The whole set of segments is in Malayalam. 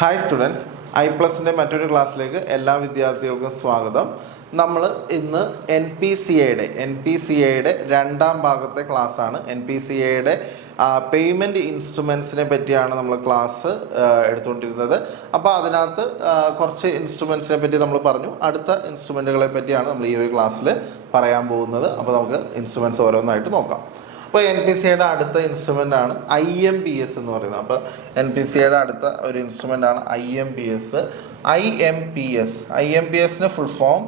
ഹായ് സ്റ്റുഡൻസ്, ഐ+ന്റെ മറ്റൊരു ക്ലാസ്സിലേക്ക് എല്ലാ വിദ്യാർത്ഥികൾക്കും സ്വാഗതം. നമ്മൾ ഇന്ന് എൻ പി സി ഐയുടെ രണ്ടാം ഭാഗത്തെ ക്ലാസ്സാണ്. എൻ പി സി ഐയുടെ പേയ്മെൻറ്റ് ഇൻസ്ട്രുമെൻസിനെ പറ്റിയാണ് നമ്മൾ ക്ലാസ് എടുത്തുകൊണ്ടിരുന്നത്. അപ്പോൾ അതിനകത്ത് കുറച്ച് ഇൻസ്ട്രുമെൻസിനെ പറ്റി നമ്മൾ പറഞ്ഞു. അടുത്ത ഇൻസ്ട്രുമെൻറ്റുകളെ പറ്റിയാണ് നമ്മൾ ഈ ഒരു ക്ലാസ്സിൽ പറയാൻ പോകുന്നത്. അപ്പോൾ നമുക്ക് ഇൻസ്ട്രുമെൻറ്റ്സ് ഓരോന്നായിട്ട് നോക്കാം. അപ്പോൾ എൻ പി സി ഐയുടെ അടുത്ത ഇൻസ്ട്രുമെൻ്റ് ആണ് IMPS എന്ന് പറയുന്നത്. അപ്പോൾ എൻ പി സി ഐയുടെ അടുത്ത ഒരു ഇൻസ്ട്രുമെൻ്റ് ആണ് IMPS. IMPSന് full form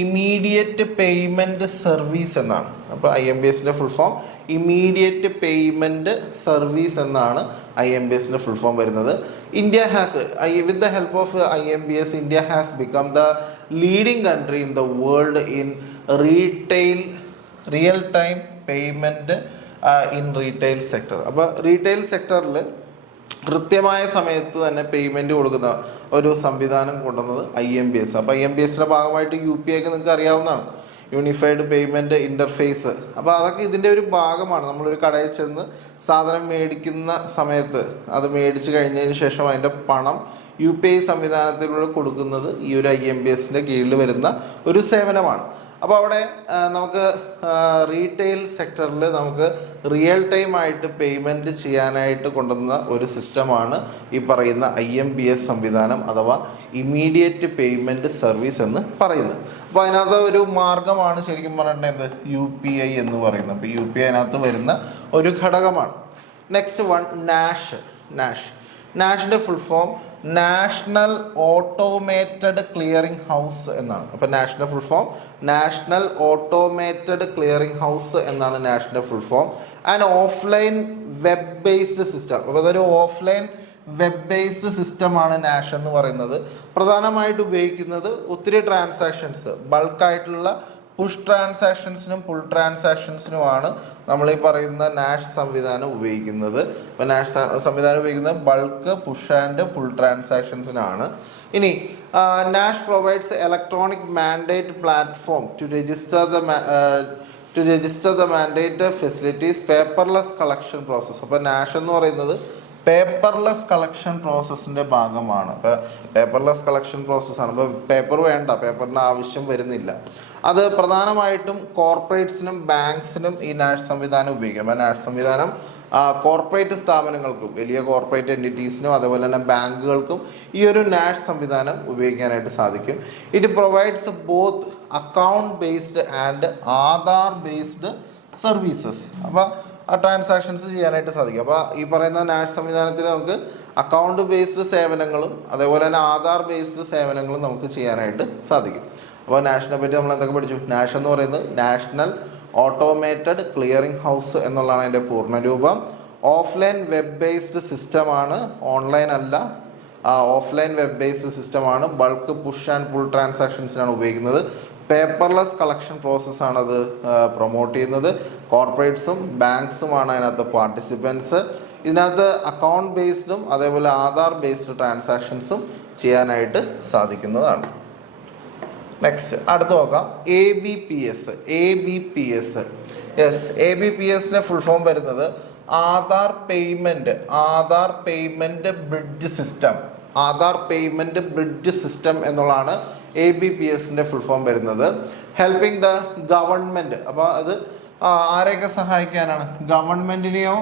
immediate payment service എന്നാണ്. അപ്പോൾ IMPSൻ്റെ full form immediate payment service എന്നാണ് IMPSൻ്റെ ഫുൾ ഫോം വരുന്നത്. India has with the help of IMPS, India has become the leading country in the world in real time payment in retail sector. അപ്പോൾ റീറ്റെയിൽ സെക്ടറിൽ കൃത്യമായ സമയത്ത് തന്നെ പേയ്മെൻറ്റ് കൊടുക്കുന്ന ഒരു സംവിധാനം കൊണ്ടുവന്നത് IMPS. അപ്പോൾ IMPSയുടെ ഭാഗമായിട്ട് UPI ഒക്കെ നിങ്ങൾക്ക് അറിയാവുന്നതാണ്, യൂണിഫൈഡ് പേയ്മെൻറ്റ് ഇൻ്റർഫേസ്. അപ്പോൾ അതൊക്കെ ഇതിൻ്റെ ഒരു ഭാഗമാണ്. നമ്മളൊരു കടയിൽ ചെന്ന് സാധനം മേടിക്കുന്ന സമയത്ത് അത് മേടിച്ച് കഴിഞ്ഞതിന് ശേഷം അതിൻ്റെ പണം UPI സംവിധാനത്തിലൂടെ കൊടുക്കുന്നത് ഈ ഒരു IMPSൻ്റെ കീഴിൽ വരുന്ന ഒരു സേവനമാണ്. അപ്പോൾ അവിടെ നമുക്ക് റീറ്റെയിൽ സെക്ടറിൽ നമുക്ക് റിയൽ ടൈം ആയിട്ട് പേയ്മെൻറ്റ് ചെയ്യാനായിട്ട് കൊണ്ടുവന്ന ഒരു സിസ്റ്റമാണ് ഈ പറയുന്ന IMPS സംവിധാനം അഥവാ ഇമീഡിയറ്റ് പേയ്മെൻറ്റ് സർവീസ് എന്ന് പറയുന്നത്. അപ്പോൾ അതിനകത്ത് ഒരു മാർഗമാണ് ശരിക്കും പറഞ്ഞിട്ടുണ്ടെങ്കിൽ UPI എന്ന് പറയുന്നത്. അപ്പോൾ UPI അതിനകത്ത് വരുന്ന ഒരു ഘടകമാണ്. നെക്സ്റ്റ് വൺ നാഷിൻ്റെ full form national automated clearing house എന്നാണ്. അപ്പോൾ national full form national automated clearing house എന്നാണ് national full form. And offline web based system. അപ്പോൾ അതൊരു ഓഫ്ലൈൻ വെബ് ബേസ്ഡ് സിസ്റ്റമാണ് നാഷ് എന്ന് പറയുന്നത്. പ്രധാനമായിട്ട് ഉപയോഗിക്കുന്നത് ഒത്തിരി ട്രാൻസാക്ഷൻസ്, ബൾക്കായിട്ടുള്ള പുഷ് ട്രാൻസാക്ഷൻസിനും പുൾ ട്രാൻസാക്ഷൻസിനുമാണ് നമ്മൾ ഈ പറയുന്ന നാഷ് സംവിധാനം ഉപയോഗിക്കുന്നത്. അപ്പോൾ നാഷ് സംവിധാനം ഉപയോഗിക്കുന്നത് ബൾക്ക്, പുഷ് ആൻഡ് പുൾ ട്രാൻസാക്ഷൻസിനാണ്. ഇനി NACH provides electronic mandate platform to register the mandate facilities paperless collection process. അപ്പോൾ നാഷ് എന്ന് പറയുന്നത് പേപ്പർലെസ് കളക്ഷൻ പ്രോസസ്സിൻ്റെ ഭാഗമാണ്. അപ്പോൾ പേപ്പർലെസ് കളക്ഷൻ പ്രോസസ്സാണ്. അപ്പോൾ പേപ്പർ വേണ്ട, പേപ്പറിൻ്റെ ആവശ്യം വരുന്നില്ല. അത് പ്രധാനമായിട്ടും കോർപ്പറേറ്റ്സിനും ബാങ്ക്സിനും ഈ നാഷ് സംവിധാനം ഉപയോഗിക്കാം. അപ്പോൾ നാഷ് സംവിധാനം കോർപ്പറേറ്റ് സ്ഥാപനങ്ങൾക്കും വലിയ കോർപ്പറേറ്റ് എൻറ്റിറ്റീസിനും അതേപോലെ തന്നെ ബാങ്കുകൾക്കും ഈ ഒരു നാഷ് സംവിധാനം ഉപയോഗിക്കാനായിട്ട് സാധിക്കും. It provides both account based and Aadhaar based services. അപ്പോൾ ട്രാൻസാക്ഷൻസ് ചെയ്യാനായിട്ട് സാധിക്കും. അപ്പോൾ ഈ പറയുന്ന നാഷ് സംവിധാനത്തിൽ നമുക്ക് അക്കൗണ്ട് ബേസ്ഡ് സേവനങ്ങളും അതേപോലെ തന്നെ ആധാർ ബേസ്ഡ് സേവനങ്ങളും നമുക്ക് ചെയ്യാനായിട്ട് സാധിക്കും. അപ്പോൾ നാഷിനെ പറ്റി നമ്മൾ എന്തൊക്കെ പഠിച്ചു? നാഷ് എന്ന് പറയുന്നത് നാഷണൽ ഓട്ടോമേറ്റഡ് ക്ലിയറിംഗ് ഹൗസ് എന്നുള്ളതാണ് അതിൻ്റെ പൂർണ്ണരൂപം. ഓഫ്ലൈൻ വെബ് ബേസ്ഡ് സിസ്റ്റമാണ്, ഓൺലൈൻ അല്ല. ഓഫ്ലൈൻ വെബ് ബേസ്ഡ് സിസ്റ്റമാണ്. ബൾക്ക്, പുഷ് ആൻഡ് പുൾ ട്രാൻസാക്ഷൻസിനാണ് ഉപയോഗിക്കുന്നത്. പേപ്പർലെസ് കളക്ഷൻ പ്രോസസ്സാണ് അത് പ്രൊമോട്ട് ചെയ്യുന്നത്. കോർപ്പറേറ്റ്സും ബാങ്ക്സുമാണ് അതിനകത്ത് പാർട്ടിസിപ്പൻസ്. ഇതിനകത്ത് അക്കൗണ്ട് ബേസ്ഡും അതേപോലെ ആധാർ ബേസ്ഡ് ട്രാൻസാക്ഷൻസും ചെയ്യാനായിട്ട് സാധിക്കുന്നതാണ്. നെക്സ്റ്റ് അടുത്ത് നോക്കാം, ABPS. ABPSന്റെ ഫുൾ ഫോം വരുന്നത് ആധാർ പേയ്മെൻറ്റ് ബ്രിഡ്ജ് സിസ്റ്റം എന്നുള്ളതാണ് ABPSൻ്റെ ഫുൾ ഫോം വരുന്നത്. Helping the government. അപ്പോൾ അത് ആരെയൊക്കെ സഹായിക്കാനാണ്? ഗവൺമെൻറ്റിനെയോ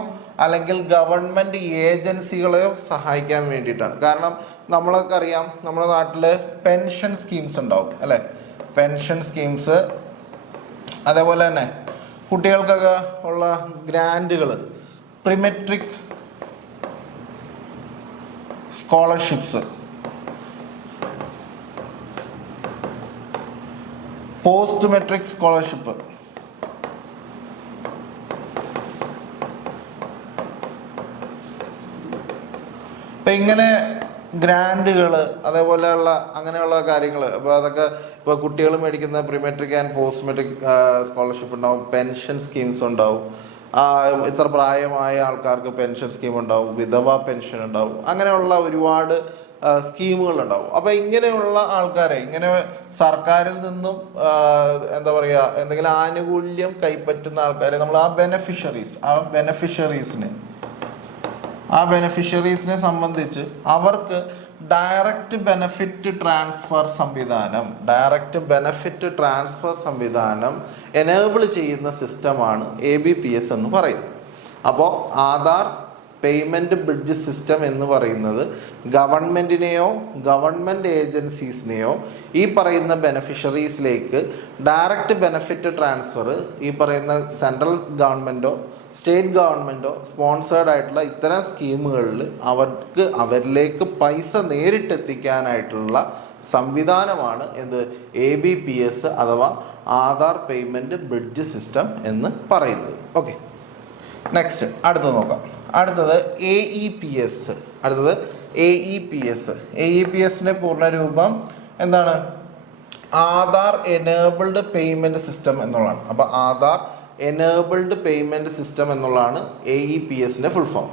അല്ലെങ്കിൽ ഗവൺമെൻറ് ഏജൻസികളെയോ സഹായിക്കാൻ വേണ്ടിയിട്ടാണ്. കാരണം നമ്മളൊക്കെ അറിയാം, നമ്മുടെ നാട്ടിൽ പെൻഷൻ സ്കീംസ് ഉണ്ടാവും അല്ലേ? പെൻഷൻ സ്കീംസ്, അതേപോലെ തന്നെ കുട്ടികൾക്കൊക്കെ ഉള്ള ഗ്രാൻറ്റുകൾ, പ്രിമെട്രിക് സ്കോളർഷിപ്സ്, പോസ്റ്റ് മെട്രിക് സ്കോളർഷിപ്പ്, ഇപ്പം ഇങ്ങനെ ഗ്രാൻറ്റുകൾ അതേപോലെയുള്ള അങ്ങനെയുള്ള കാര്യങ്ങൾ. അപ്പോൾ അതൊക്കെ ഇപ്പോൾ കുട്ടികൾ മേടിക്കുന്ന പ്രിമെട്രിക് ആൻഡ് പോസ്റ്റ് മെട്രിക് സ്കോളർഷിപ്പ് ഉണ്ടാവും, പെൻഷൻ സ്കീംസ് ഉണ്ടാവും, ഇത്ര പ്രായമായ ആൾക്കാർക്ക് പെൻഷൻ സ്കീം ഉണ്ടാവും, വിധവ പെൻഷൻ ഉണ്ടാവും, അങ്ങനെയുള്ള ഒരുപാട് സ്കീമുകളുണ്ടാവും. അപ്പോൾ ഇങ്ങനെയുള്ള ആൾക്കാരെ, ഇങ്ങനെ സർക്കാരിൽ നിന്നും എന്താ പറയുക എന്തെങ്കിലും ആനുകൂല്യം കൈപ്പറ്റുന്ന ആൾക്കാരെ നമ്മൾ ബെനഫിഷ്യറീസിനെ സംബന്ധിച്ച് അവർക്ക് ഡയറക്റ്റ് ബെനഫിറ്റ് ട്രാൻസ്ഫർ സംവിധാനം എനേബിൾ ചെയ്യുന്ന സിസ്റ്റമാണ് ABPS എന്ന് പറയുന്നത്. അപ്പോൾ ആധാർ പേയ്മെൻറ്റ് ബ്രിഡ്ജ് സിസ്റ്റം എന്ന് പറയുന്നത് ഗവൺമെൻറ്റിനെയോ ഗവൺമെൻറ് ഏജൻസീസിനെയോ ഈ പറയുന്ന ബെനഫിഷ്യറീസിലേക്ക് ഡയറക്റ്റ് ബെനഫിറ്റ് ട്രാൻസ്ഫർ ഈ പറയുന്ന സെൻട്രൽ ഗവൺമെൻറ്റോ സ്റ്റേറ്റ് ഗവൺമെൻറ്റോ സ്പോൺസേർഡ് ആയിട്ടുള്ള ഇത്തരം സ്കീമുകളിൽ അവരിലേക്ക് പൈസ നേരിട്ടെത്തിക്കാനായിട്ടുള്ള സംവിധാനമാണ് എന്ത് ABPS അഥവാ ആധാർ പേയ്മെൻറ്റ് ബ്രിഡ്ജ് സിസ്റ്റം എന്ന് പറയുന്നത്. ഓക്കെ, നെക്സ്റ്റ് അടുത്തത് നോക്കാം. അടുത്തത് AEPS. AEPSന്റെ പൂർണ്ണരൂപം എന്താണ്? ആധാർ എനേബിൾഡ് പേയ്മെൻറ്റ് സിസ്റ്റം എന്നുള്ളതാണ്. അപ്പോൾ ആധാർ എനേബിൾഡ് പേയ്മെൻറ്റ് സിസ്റ്റം എന്നുള്ളതാണ് AEPSന്റെ full form.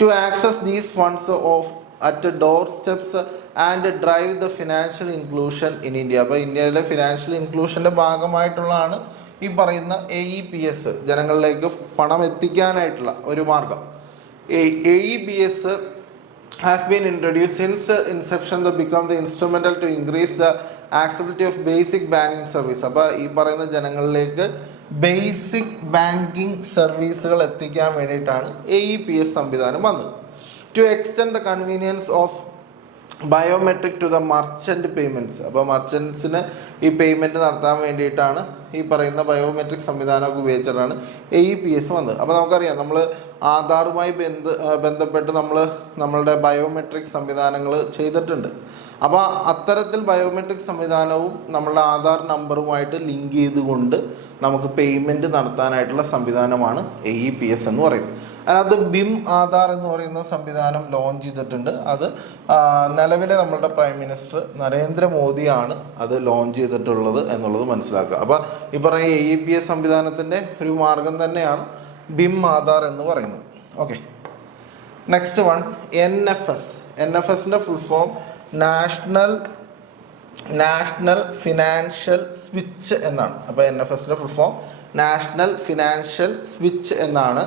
To access these funds of at door steps and drive the financial inclusion in India. അപ്പോൾ ഇന്ത്യയിലെ ഫിനാൻഷ്യൽ ഇൻക്ലൂഷൻ്റെ ഭാഗമായിട്ടുള്ളതാണ് ഈ പറയുന്ന AEPS, ജനങ്ങളിലേക്ക് പണം എത്തിക്കാനായിട്ടുള്ള ഒരു മാർഗം. AEPS has been introduced since inception to become the instrumental to increase the accessibility of basic banking service. അപ്പോൾ ഈ പറയുന്ന ജനങ്ങളിലേക്ക് ബേസിക് ബാങ്കിങ് സർവീസുകൾ എത്തിക്കാൻ വേണ്ടിയിട്ടാണ് AEPS സംവിധാനം വന്നത്. To extend the convenience of biometric to the merchant payments. അപ്പോൾ മർച്ചൻസിന് ഈ പേയ്മെൻറ്റ് നടത്താൻ വേണ്ടിയിട്ടാണ് ഈ പറയുന്ന ബയോമെട്രിക് സംവിധാനമൊക്കെ ഉപയോഗിച്ചിട്ടാണ് AEPS വന്നത്. അപ്പോൾ നമുക്കറിയാം, നമ്മൾ ആധാറുമായി ബന്ധപ്പെട്ട് നമ്മളുടെ ബയോമെട്രിക് സംവിധാനങ്ങൾ ചെയ്തിട്ടുണ്ട്. അപ്പോൾ അത്തരത്തിൽ ബയോമെട്രിക് സംവിധാനവും നമ്മളുടെ ആധാർ നമ്പറുമായിട്ട് ലിങ്ക് ചെയ്തുകൊണ്ട് നമുക്ക് പേയ്മെൻറ്റ് നടത്താനായിട്ടുള്ള സംവിധാനമാണ് AEPS എന്ന് പറയുന്നത്. അതിനകത്ത് BIM ആധാർ എന്ന് പറയുന്ന സംവിധാനം ലോഞ്ച് ചെയ്തിട്ടുണ്ട്. അത് നിലവിലെ നമ്മളുടെ പ്രൈം മിനിസ്റ്റർ നരേന്ദ്രമോദിയാണ് അത് ലോഞ്ച് ചെയ്തിട്ടുള്ളത് എന്നുള്ളത് മനസ്സിലാക്കുക. അപ്പോൾ ഈ പറയുന്ന AEPS സംവിധാനത്തിൻ്റെ ഒരു മാർഗം തന്നെയാണ് BIM ആധാർ എന്ന് പറയുന്നത്. Okay, next one NFS. NFSൻ്റെ full form national financial switch എന്നാണ്. അപ്പോൾ NFSൻ്റെ full form national financial switch എന്നാണ്.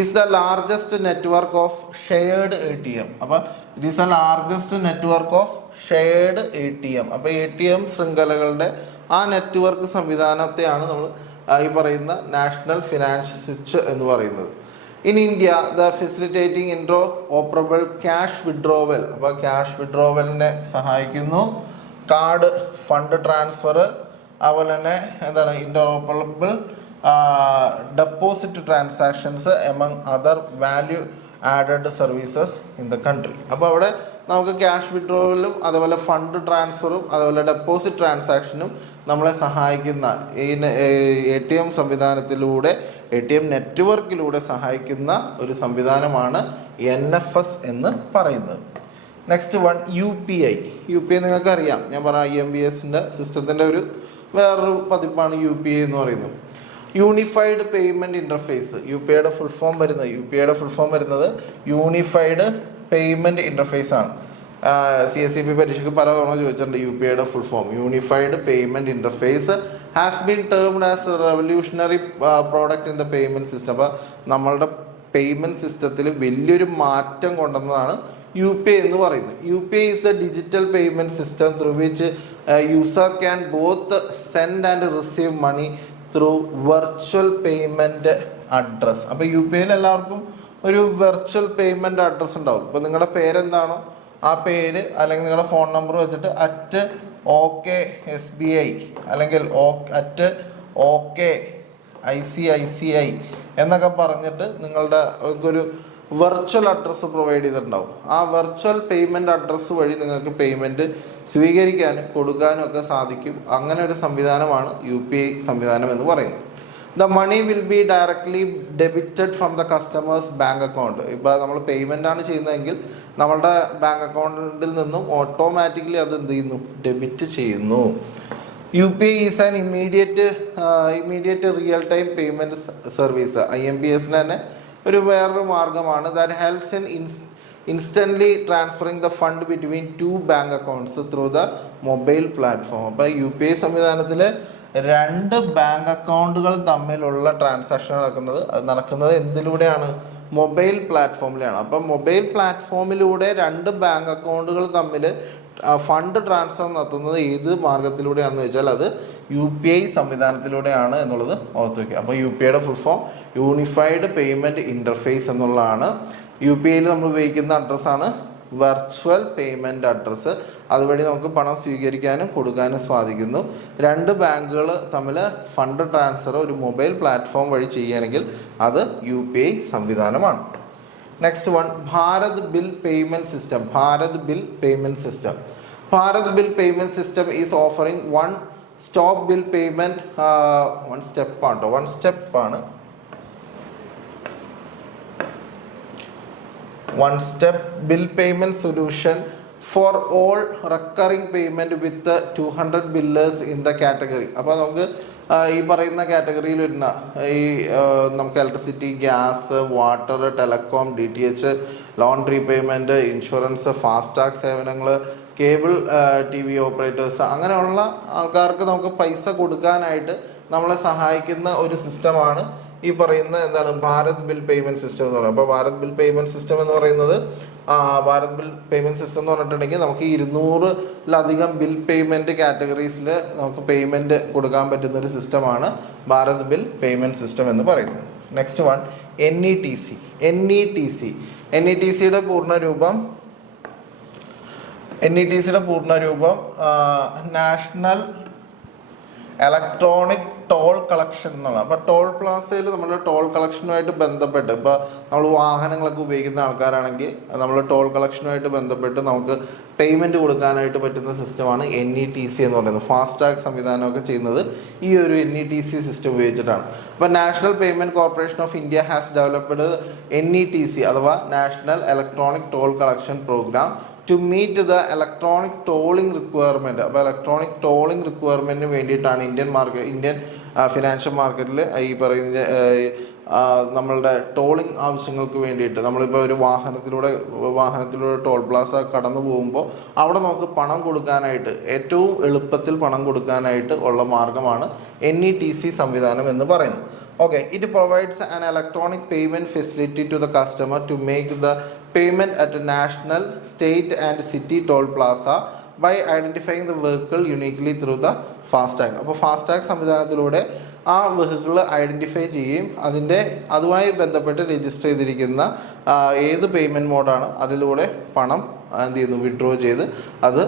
Is the largest network of shared ATM. അപ്പോൾ it is the largest network of shared ATM. അപ്പോൾ ATM ശൃംഖലകളുടെ ആ നെറ്റ്വർക്ക് സംവിധാനത്തെയാണ് നമ്മൾ ഈ പറയുന്ന നാഷണൽ ഫിനാൻഷ്യൽ സ്വിച്ച് എന്ന് പറയുന്നത്. In India the facilitating interoperable cash withdrawal. അപ്പോൾ ക്യാഷ് വിഡ്രോവലിനെ സഹായിക്കുന്നു. കാർഡ് ഫണ്ട് ട്രാൻസ്ഫർ, അതുപോലെ തന്നെ എന്താണ് interoperable deposit transactions among other value added services in the country. അപ്പോൾ അവിടെ നമുക്ക് ക്യാഷ് വിഡ്രോവലും അതുപോലെ ഫണ്ട് ട്രാൻസ്ഫറും അതുപോലെ ഡെപ്പോസിറ്റ് ട്രാൻസാക്ഷനും നമ്മളെ സഹായിക്കുന്ന ഈ ATM സംവിധാനത്തിലൂടെ ATM നെറ്റ്വർക്കിലൂടെ സഹായിക്കുന്ന ഒരു സംവിധാനമാണ് NFS എന്ന് പറയുന്നത്. Next one UPI. നിങ്ങൾക്ക് അറിയാം, ഞാൻ പറഞ്ഞ IMPSൻ്റെ സിസ്റ്റത്തിൻ്റെ ഒരു വേറൊരു പതിപ്പാണ് UPI എന്ന് പറയുന്നത്. Unified payment interface. UPIയുടെ ഫുൾ ഫോം വരുന്നത് യൂണിഫൈഡ് പേയ്മെൻറ്റ് ഇൻ്റർഫേസ് ആണ്. CSEB പരീക്ഷയ്ക്ക് പല തവണ ചോദിച്ചിട്ടുണ്ട് UPIയുടെ full form. Unified payment interface has been termed as a revolutionary product in the payment system. അപ്പോൾ നമ്മളുടെ പേയ്മെൻറ്റ് സിസ്റ്റത്തിൽ വലിയൊരു മാറ്റം കൊണ്ടുവന്നതാണ് UPI എന്ന് പറയുന്നത്. UPI is a digital payment system through which user can both send and receive money through virtual payment address. അപ്പോൾ UPIയിൽ എല്ലാവർക്കും ഒരു വെർച്വൽ പേയ്മെൻറ്റ് അഡ്രസ്സ് ഉണ്ടാവും. ഇപ്പോൾ നിങ്ങളുടെ പേരെന്താണോ ആ പേര് അല്ലെങ്കിൽ നിങ്ങളുടെ ഫോൺ നമ്പർ വെച്ചിട്ട് @OKSBI അല്ലെങ്കിൽ @OKICICI എന്നൊക്കെ പറഞ്ഞിട്ട് നിങ്ങളുടെ ഒരു വെർച്വൽ അഡ്രസ്സ് പ്രൊവൈഡ് ചെയ്തിട്ടുണ്ടാവും. ആ വെർച്വൽ പേയ്മെൻറ്റ് അഡ്രസ്സ് വഴി നിങ്ങൾക്ക് പേയ്മെൻറ്റ് സ്വീകരിക്കാനും കൊടുക്കാനും ഒക്കെ സാധിക്കും. അങ്ങനെ ഒരു സംവിധാനമാണ് UPI സംവിധാനം എന്ന് പറയുന്നത്. The money will be directly debited from the customers bank account. ഇപ്പോൾ നമ്മൾ പേയ്മെൻ്റ് ആണ് ചെയ്യുന്നതെങ്കിൽ നമ്മളുടെ ബാങ്ക് അക്കൗണ്ടിൽ നിന്നും ഓട്ടോമാറ്റിക്കലി അത് എന്ത് ചെയ്യുന്നു, ഡെബിറ്റ് ചെയ്യുന്നു. UPI is an immediate real time payment service. IMPSന് തന്നെ ഒരു വേറൊരു മാർഗമാണ്. That helps in instantly transferring the fund between 2 bank accounts through the mobile platform. അപ്പോൾ UPI സംവിധാനത്തിൽ രണ്ട് ബാങ്ക് അക്കൗണ്ടുകൾ തമ്മിലുള്ള ട്രാൻസാക്ഷൻ നടക്കുന്നത് എന്തിലൂടെയാണ്? മൊബൈൽ പ്ലാറ്റ്ഫോമിലാണ്. അപ്പം മൊബൈൽ പ്ലാറ്റ്ഫോമിലൂടെ രണ്ട് ബാങ്ക് അക്കൗണ്ടുകൾ തമ്മിൽ ഫണ്ട് ട്രാൻസ്ഫർ നടത്തുന്നത് ഏത് മാർഗത്തിലൂടെയാണെന്ന് വെച്ചാൽ അത് UPI സംവിധാനത്തിലൂടെയാണ് എന്നുള്ളത് ഓർത്ത് വയ്ക്കുക. അപ്പോൾ UPIയുടെ full form unified payment interface എന്നുള്ളതാണ്. UPIയിൽ നമ്മൾ ഉപയോഗിക്കുന്ന അഡ്രസ്സാണ് വെർച്വൽ പേയ്മെൻറ്റ് അഡ്രസ്സ്. അതുവഴി നമുക്ക് പണം സ്വീകരിക്കാനും കൊടുക്കാനും സാധിക്കുന്നു. രണ്ട് ബാങ്കുകൾ തമ്മിൽ ഫണ്ട് ട്രാൻസ്ഫർ ഒരു മൊബൈൽ പ്ലാറ്റ്ഫോം വഴി ചെയ്യുകയാണെങ്കിൽ അത് UPI സംവിധാനമാണ്. Next one, Bharat bill payment system. Bharat bill payment system. Bharat bill payment system is offering one stop bill payment one സ്റ്റെപ്പാണ് one step bill payment solution for all recurring payment with 200 billers in the category. അപ്പോൾ നമുക്ക് ഈ പറയുന്ന കാറ്റഗറിയിൽ വരുന്ന നമുക്ക് electricity, gas, water, telecom, DTH, loan repayment, insurance, FASTag സേവനങ്ങൾ, കേബിൾ TV ഓപ്പറേറ്റേഴ്സ്, അങ്ങനെയുള്ള ആൾക്കാർക്ക് നമുക്ക് പൈസ കൊടുക്കാനായിട്ട് നമ്മളെ സഹായിക്കുന്ന ഒരു സിസ്റ്റമാണ് ഈ പറയുന്ന ഭാരത് ബിൽ പേയ്മെൻറ്റ് സിസ്റ്റം എന്ന് പറയുന്നത്. അപ്പോൾ ഭാരത് ബിൽ പേയ്മെൻറ്റ് സിസ്റ്റം എന്ന് പറയുന്നത് ഭാരത് ബിൽ പേയ്മെൻറ്റ് സിസ്റ്റം എന്ന് പറഞ്ഞിട്ടുണ്ടെങ്കിൽ നമുക്ക് 200-ലധികം ബിൽ പേയ്മെൻറ്റ് കാറ്റഗറീസിൽ നമുക്ക് പേയ്മെൻറ്റ് കൊടുക്കാൻ പറ്റുന്ന ഒരു സിസ്റ്റമാണ് ഭാരത് ബിൽ പേയ്മെൻറ്റ് സിസ്റ്റം എന്ന് പറയുന്നത്. നെക്സ്റ്റ് വൺ, NETC-യുടെ പൂർണ്ണരൂപം നാഷണൽ ഇലക്ട്രോണിക് ടോൾ കളക്ഷൻ എന്നുള്ളത്. അപ്പോൾ ടോൾ പ്ലാസയിൽ നമ്മൾ ടോൾ കളക്ഷനുമായിട്ട് ബന്ധപ്പെട്ട് ഇപ്പോൾ നമ്മൾ വാഹനങ്ങളൊക്കെ ഉപയോഗിക്കുന്ന ആൾക്കാരാണെങ്കിൽ നമ്മൾ ടോൾ കളക്ഷനുമായിട്ട് ബന്ധപ്പെട്ട് നമുക്ക് പേയ്മെൻറ്റ് കൊടുക്കാനായിട്ട് പറ്റുന്ന സിസ്റ്റമാണ് NETC എന്ന് പറയുന്നത്. ഫാസ്ടാഗ് സംവിധാനമൊക്കെ ചെയ്യുന്നത് ഈ ഒരു NETC സിസ്റ്റം ഉപയോഗിച്ചിട്ടാണ്. അപ്പോൾ national payment corporation of India has developed NETC അഥവാ national electronic toll collection programme to meet the electronic tolling requirement. അപ്പോൾ ഇലക്ട്രോണിക് ടോളിംഗ് റിക്വയർമെൻറ്റിന് വേണ്ടിയിട്ടാണ് ഇന്ത്യൻ ഫിനാൻഷ്യൽ മാർക്കറ്റിൽ ഈ പറയുന്ന നമ്മളുടെ ടോളിംഗ് ആവശ്യങ്ങൾക്ക് വേണ്ടിയിട്ട് നമ്മളിപ്പോൾ ഒരു വാഹനത്തിലൂടെ ടോൾ പ്ലാസ കടന്നു പോകുമ്പോൾ അവിടെ നമുക്ക് പണം കൊടുക്കാനായിട്ട് ഏറ്റവും എളുപ്പത്തിൽ പണം കൊടുക്കാനായിട്ട് ഉള്ള മാർഗമാണ് NETC സംവിധാനം എന്ന് പറയുന്നത്. Okay, it provides an electronic payment facility to the customer to make the payment at a national, state and city toll plaza by identifying the vehicle uniquely through the FASTag. അപ്പോൾ FASTag സംവിധാനത്തിലൂടെ ആ വെഹിക്കിൾ ഐഡൻറ്റിഫൈ ചെയ്യുകയും അതുമായി ബന്ധപ്പെട്ട് രജിസ്റ്റർ ചെയ്തിരിക്കുന്ന ഏത് പേയ്മെൻറ്റ് മോഡാണ് അതിലൂടെ പണം വിഡ്രോ ചെയ്ത് അത്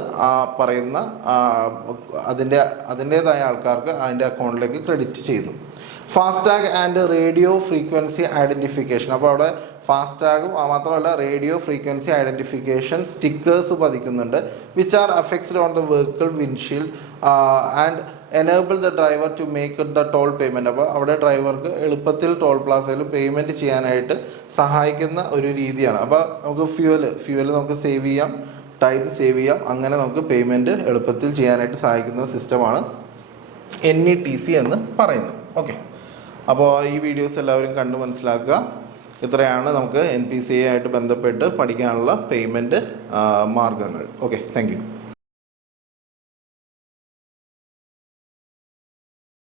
പറയുന്ന അതിൻ്റേതായ ആൾക്കാർക്ക് അതിൻ്റെ അക്കൗണ്ടിലേക്ക് ക്രെഡിറ്റ് ചെയ്തു. FASTag and radio frequency identification. അപ്പോൾ അവിടെ ഫാസ്ടാഗും മാത്രമല്ല റേഡിയോ ഫ്രീക്വൻസി ഐഡൻറ്റിഫിക്കേഷൻ സ്റ്റിക്കേഴ്സ് പതിക്കുന്നുണ്ട് which are affixed on the vehicle windshield and enable the driver to make the toll payment. അപ്പോൾ അവിടെ ഡ്രൈവർക്ക് എളുപ്പത്തിൽ ടോൾ പ്ലാസയിൽ പേയ്മെൻറ്റ് ചെയ്യാനായിട്ട് സഹായിക്കുന്ന ഒരു രീതിയാണ്. അപ്പോൾ നമുക്ക് ഫ്യൂവൽ നമുക്ക് സേവ് ചെയ്യാം, ടൈം സേവ് ചെയ്യാം, അങ്ങനെ നമുക്ക് പേയ്മെൻറ്റ് എളുപ്പത്തിൽ ചെയ്യാനായിട്ട് സഹായിക്കുന്ന സിസ്റ്റമാണ് NETC എന്ന് പറയുന്നത്. ഓക്കെ, അപ്പോൾ ഈ വീഡിയോസ് എല്ലാവരും കണ്ട് മനസ്സിലാക്കുക. ഇത്രയാണ് നമുക്ക് NPCI ആയിട്ട് ബന്ധപ്പെട്ട് പഠിക്കാനുള്ള പേയ്മെൻറ്റ് മാർഗങ്ങൾ. Okay, thank you.